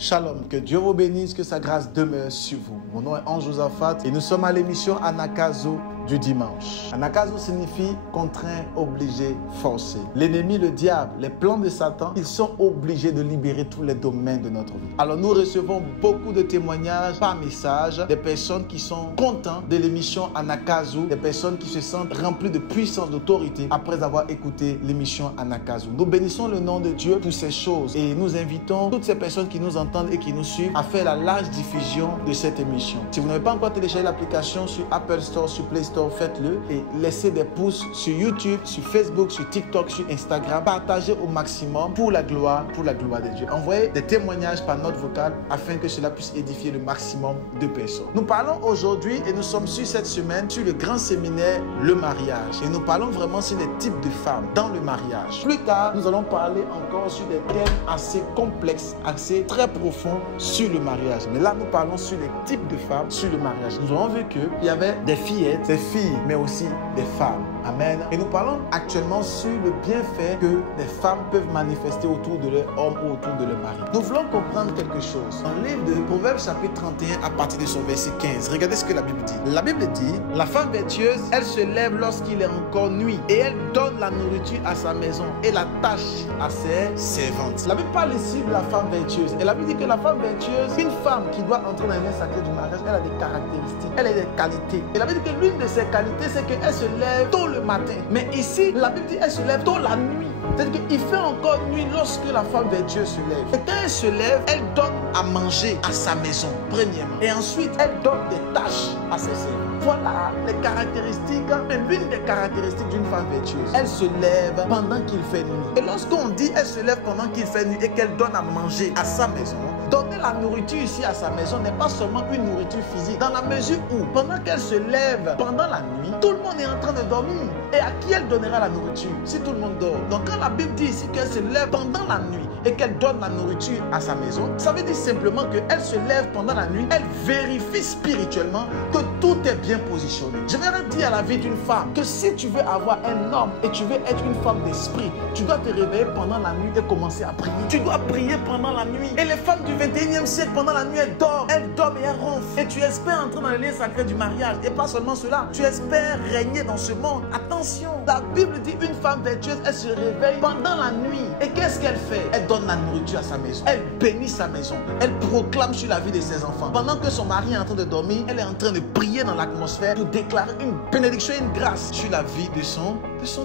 Shalom, que Dieu vous bénisse, que sa grâce demeure sur vous. Mon nom est Ange Josaphat et nous sommes à l'émission Anakazo du dimanche. Anakazo signifie contraint, obligé, forcé. L'ennemi, le diable, les plans de Satan, ils sont obligés de libérer tous les domaines de notre vie. Alors nous recevons beaucoup de témoignages par message, des personnes qui sont contentes de l'émission Anakazo, des personnes qui se sentent remplies de puissance, d'autorité après avoir écouté l'émission Anakazo. Nous bénissons le nom de Dieu pour ces choses et nous invitons toutes ces personnes qui nous entendent et qui nous suivent à faire la large diffusion de cette émission. Si vous n'avez pas encore téléchargé l'application sur Apple Store, sur Play Store, faites-le et laissez des pouces sur YouTube, sur Facebook, sur TikTok, sur Instagram. Partagez au maximum pour la gloire de Dieu. Envoyez des témoignages par note vocale afin que cela puisse édifier le maximum de personnes. Nous parlons aujourd'hui et nous sommes sur cette semaine sur le grand séminaire Le Mariage. Et nous parlons vraiment sur les types de femmes dans le mariage. Plus tard, nous allons parler encore sur des thèmes assez complexes, assez très profonds sur le mariage. Mais là, nous parlons sur les types de femmes sur le mariage. Nous avons vu qu'il y avait des fillettes, des filles, mais aussi des femmes. Amen. Et nous parlons actuellement sur le bienfait que les femmes peuvent manifester autour de leur homme ou autour de leur mari. Nous voulons comprendre quelque chose. Dans le livre de Proverbes chapitre 31 à partir de son verset 15, regardez ce que la Bible dit. La Bible dit, la femme vertueuse, elle se lève lorsqu'il est encore nuit et elle donne la nourriture à sa maison et la tâche à ses servantes. La Bible parle ici de la femme vertueuse. Et la Bible dit que la femme vertueuse, une femme qui doit entrer dans le sacré du mariage, elle a des caractéristiques, elle a des qualités. Et la Bible dit que l'une de ses qualités, c'est qu'elle se lève tôt le matin. Mais ici, la Bible dit qu'elle se lève tôt la nuit. C'est-à-dire qu'il fait encore nuit lorsque la femme vertueuse se lève. Et quand elle se lève, elle donne à manger à sa maison, premièrement. Et ensuite, elle donne des tâches à ses servants. Voilà les caractéristiques, mais l'une des caractéristiques d'une femme vertueuse. Elle se lève pendant qu'il fait nuit. Et lorsqu'on dit elle se lève pendant qu'il fait nuit et qu'elle donne à manger à sa maison, donner la nourriture ici à sa maison n'est pas seulement une nourriture physique. Dans la mesure où, pendant qu'elle se lève pendant la nuit, tout le monde est en train de dormir. Et à qui elle donnera la nourriture si tout le monde dort? Donc quand la Bible dit ici qu'elle se lève pendant la nuit et qu'elle donne la nourriture à sa maison, ça veut dire simplement qu'elle se lève pendant la nuit, elle vérifie spirituellement que tout est bien positionné. Je vais dire à la vie d'une femme que si tu veux avoir un homme et tu veux être une femme d'esprit, tu dois te réveiller pendant la nuit et commencer à prier. Tu dois prier pendant la nuit. Et les femmes du 21e siècle, pendant la nuit, elles dorment et elles ronflent. Et tu espères entrer dans le lien sacré du mariage. Et pas seulement cela, tu espères régner dans ce monde. Attention, la Bible dit une femme vertueuse, elle se réveille pendant la nuit. Et qu'est-ce qu'elle fait? Elle donne la nourriture à sa maison. Elle bénit sa maison. Elle proclame sur la vie de ses enfants. Pendant que son mari est en train de dormir, elle est en train de prier dans l'atmosphère pour déclarer une bénédiction et une grâce sur la vie de son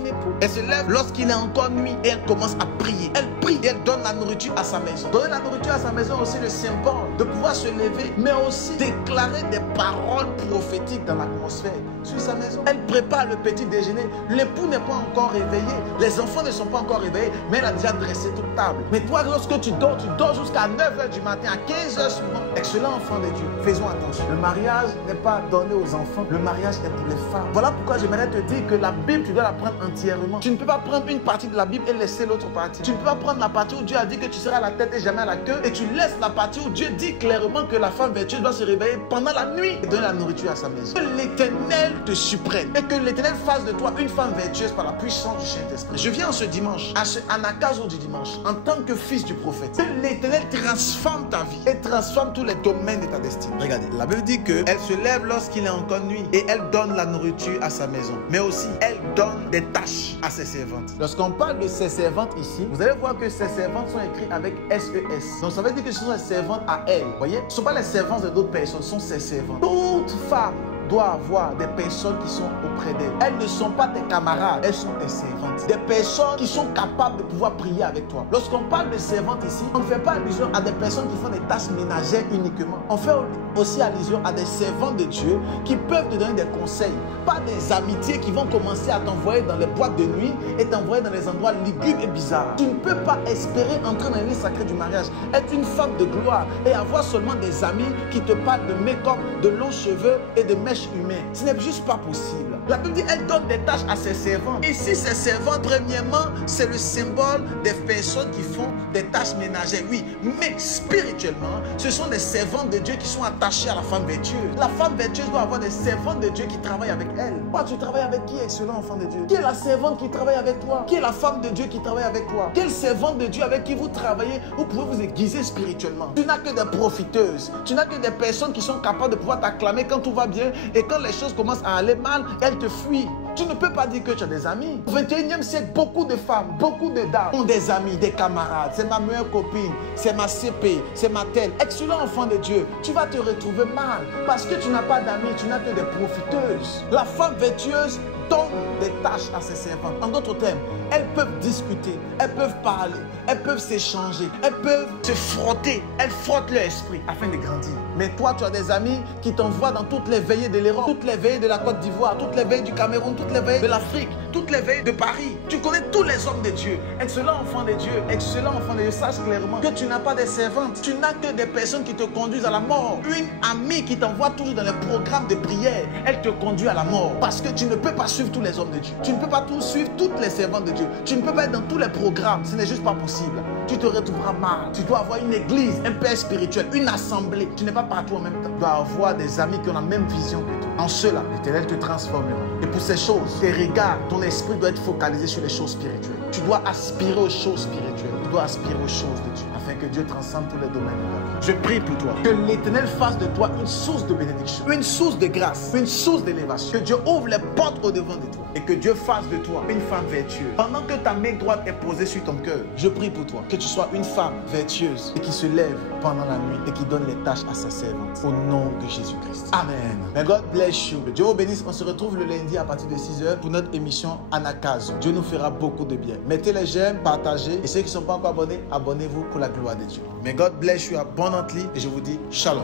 époux. Elle se lève lorsqu'il est encore nuit et elle commence à prier. Elle prie et elle donne la nourriture à sa maison. Donner la nourriture à sa maison aussi le symbole de pouvoir se lever, mais aussi déclarer des paroles prophétiques dans l'atmosphère sur sa maison. Elle prépare le petit déjeuner. L'époux n'est pas encore réveillé. Les enfants ne sont pas encore réveillés, mais elle a déjà dressé toute table. Mais toi, lorsque tu dors jusqu'à 9h du matin, à 15h souvent. Excellent enfant de Dieu. Faisons attention. Le mariage n'est pas donné aux enfants. Le mariage est pour les femmes. Voilà pourquoi j'aimerais te dire que la Bible, tu dois la prendre entièrement. Tu ne peux pas prendre une partie de la Bible et laisser l'autre partie. Tu ne peux pas prendre la partie où Dieu a dit que tu seras à la tête et jamais à la queue et tu laisses la partie où Dieu dit clairement que la femme vertueuse doit se réveiller pendant la nuit et donner la nourriture à sa maison. Que l'Éternel te supprenne et que l'Éternel fasse de toi une femme vertueuse par la puissance du Saint-Esprit. Je viens ce dimanche, à ce Anakazo du dimanche, en tant que fils du prophète. Que l'Éternel transforme ta vie et transforme tous les domaines de ta destinée. Regardez, la Bible dit qu'elle se lève lorsqu'il est encore nuit et elle donne la nourriture à sa maison. Mais aussi, elle donne des tâches à ses servantes. Lorsqu'on parle de ses servantes ici, vous allez voir que ses servantes sont écrites avec SES. Donc ça veut dire que ce sont les servantes à elle. Vous voyez, ce ne sont pas les servantes de d'autres personnes, ce sont ses servantes. Toute femme doit avoir des personnes qui sont auprès d'elle. Elles ne sont pas tes camarades, elles sont tes servantes. Des personnes qui sont capables de pouvoir prier avec toi. Lorsqu'on parle de servantes ici, on ne fait pas allusion à des personnes qui font des tâches ménagères uniquement. On fait aussi allusion à des servantes de Dieu qui peuvent te donner des conseils. Pas des amitiés qui vont commencer à t'envoyer dans les boîtes de nuit et t'envoyer dans les endroits lugubres et bizarres. Tu ne peux pas espérer entrer dans les sacrés du mariage, être une femme de gloire et avoir seulement des amis qui te parlent de make-up, de longs cheveux et de mettre être humain. Ce n'est juste pas possible. La Bible dit elle donne des tâches à ses servants. Ici, ces servants, premièrement, c'est le symbole des personnes qui font des tâches ménagères. Oui, mais spirituellement, ce sont des servantes de Dieu qui sont attachés à la femme vertueuse. La femme vertueuse doit avoir des servantes de Dieu qui travaillent avec elle. Toi, tu travailles avec qui, excellent enfant de Dieu? Qui est la servante qui travaille avec toi? Qui est la femme de Dieu qui travaille avec toi? Quelle servante de Dieu avec qui vous travaillez, vous pouvez vous aiguiser spirituellement? Tu n'as que des profiteuses. Tu n'as que des personnes qui sont capables de pouvoir t'acclamer quand tout va bien et quand les choses commencent à aller mal, elles te fuient. Tu ne peux pas dire que tu as des amis. Au 21e siècle, beaucoup de femmes, beaucoup de dames ont des amis, des camarades. C'est ma meilleure copine, c'est ma CP, c'est ma telle. Excellent enfant de Dieu, tu vas te retrouver mal parce que tu n'as pas d'amis, tu n'as que des profiteuses. La femme vertueuse donne des tâches à ses servantes. En d'autres termes, elles peuvent discuter, elles peuvent parler, elles peuvent s'échanger, elles peuvent se frotter. Elles frottent leur esprit afin de grandir. Mais toi, tu as des amis qui t'envoient dans toutes les veillées de l'Europe, toutes les veillées de la Côte d'Ivoire, toutes les veillées du Cameroun, toutes les veillées de l'Afrique, toutes les veillées de Paris. Tu connais tous les hommes de Dieu. Excellent enfant de Dieu, excellent enfant de Dieu, sache clairement que tu n'as pas des servantes. Tu n'as que des personnes qui te conduisent à la mort. Une amie qui t'envoie toujours dans les programmes de prière, elle te conduit à la mort. Parce que tu ne peux pas suivre tous les hommes de Dieu. Tu ne peux pas tout suivre toutes les servantes de Dieu. Tu ne peux pas être dans tous les programmes. Ce n'est juste pas possible. Tu te retrouveras mal. Tu dois avoir une église, un père spirituel, une assemblée. Tu n'es pas partout en même temps. Tu dois avoir des amis qui ont la même vision que toi. En cela, l'Éternel te transformera. Et pour ces choses, tes regards, ton esprit doit être focalisé sur les choses spirituelles. Tu dois aspirer aux choses spirituelles. Tu dois aspirer aux choses de Dieu, afin que Dieu transcende tous les domaines de ta vie. Je prie pour toi. Que l'Éternel fasse de toi une source de bénédiction, une source de grâce, une source d'élévation. Que Dieu ouvre les portes au-devant de toi. Et que Dieu fasse de toi une femme vertueuse. Pendant que ta main droite est posée sur ton cœur, je prie pour toi. Que tu sois une femme vertueuse et qui se lève pendant la nuit et qui donne les tâches à sa servante. Au nom de Jésus-Christ. Amen. May God bless you. Dieu vous bénisse. On se retrouve le lundi à partir de 6h pour notre émission Anakazo. Dieu nous fera beaucoup de bien. Mettez les j'aime, partagez. Et ceux qui ne sont pas encore abonnés, abonnez-vous pour la gloire de Dieu. May God bless you abundantly. Et je vous dis shalom.